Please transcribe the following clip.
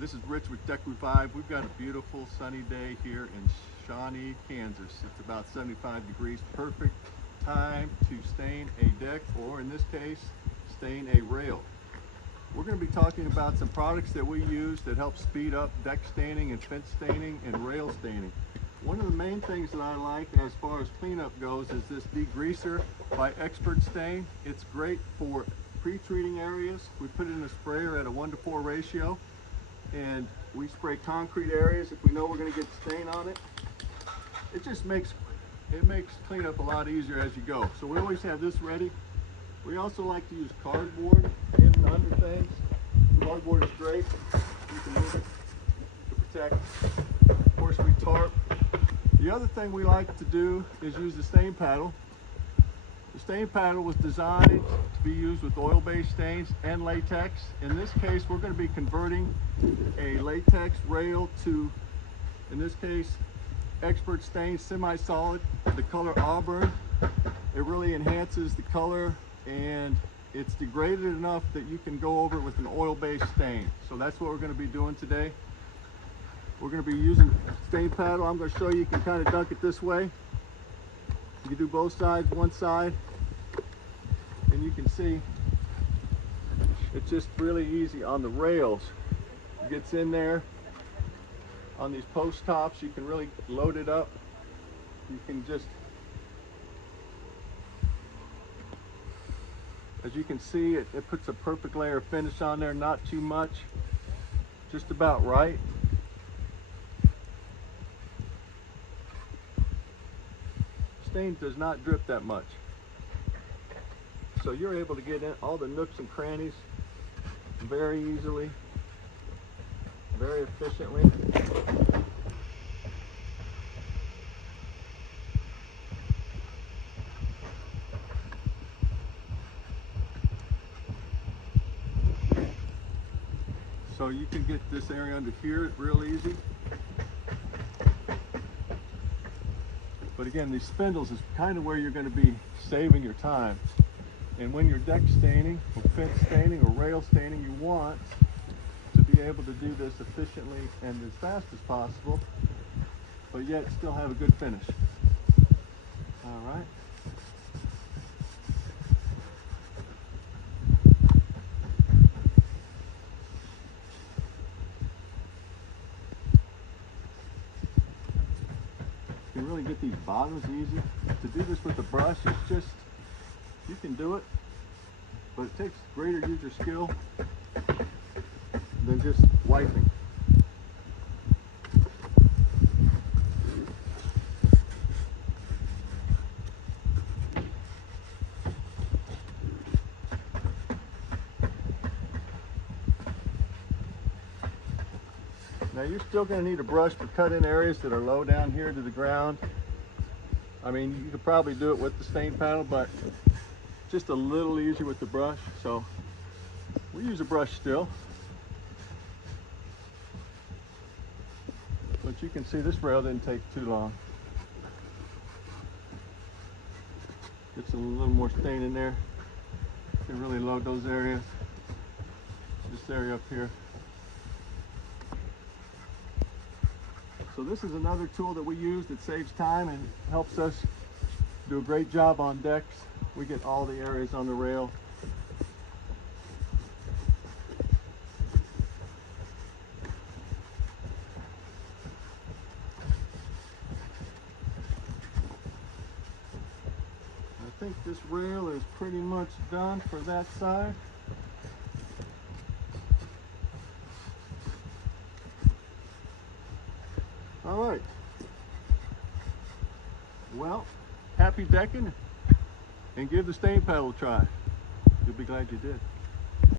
This is Rich with Deck Revive. We've got a beautiful sunny day here in Shawnee, Kansas. It's about 75 degrees. Perfect time to stain a deck, or in this case, stain a rail. We're going to be talking about some products that we use that help speed up deck staining and fence staining and rail staining. One of the main things that I like as far as cleanup goes is this degreaser by Expert Stain. It's great for pre-treating areas. We put it in a sprayer at a 1:4 ratio, and we spray concrete areas if we know we're going to get stain on it. It just makes cleanup a lot easier as you go. So we always have this ready. We also like to use cardboard in and under things. Cardboard is great. You can use it to protect. Of course, we tarp. The other thing we like to do is use the stain paddle. The stain paddle was designed to be used with oil-based stains and latex. In this case, we're going to be converting a latex rail to, in this case, Expert Stain semi-solid, the color Auburn. It really enhances the color, and it's degraded enough that you can go over it with an oil-based stain. So that's what we're going to be doing today. We're going to be using stain paddle. I'm going to show you. You can kind of dunk it this way. You can do both sides, one side, and you can see it's just really easy on the rails. It gets in there. On these post tops, you can really load it up. You can just, as you can see, it puts a perfect layer of finish on there, not too much, just about right. Stain does not drip that much, so you're able to get in all the nooks and crannies very easily, very efficiently. So you can get this area under here real easy. But again, these spindles is kind of where you're going to be saving your time. And when you're deck staining, or fence staining, or rail staining, you want to be able to do this efficiently and as fast as possible, but yet still have a good finish. All right. You can really get these bottoms easy. To do this with a brush, it's just, you can do it, but it takes greater user skill than just wiping. Now you're still going to need a brush to cut in areas that are low down here to the ground. I mean, you could probably do it with the stain paddle, but just a little easier with the brush. So we use a brush still. But you can see this rail didn't take too long. Gets a little more stain in there. You can really load those areas. This area up here. So this is another tool that we use that saves time and helps us do a great job on decks. We get all the areas on the rail. I think this rail is pretty much done for that side. All right. Well, happy decking, and give the stain paddle a try. You'll be glad you did.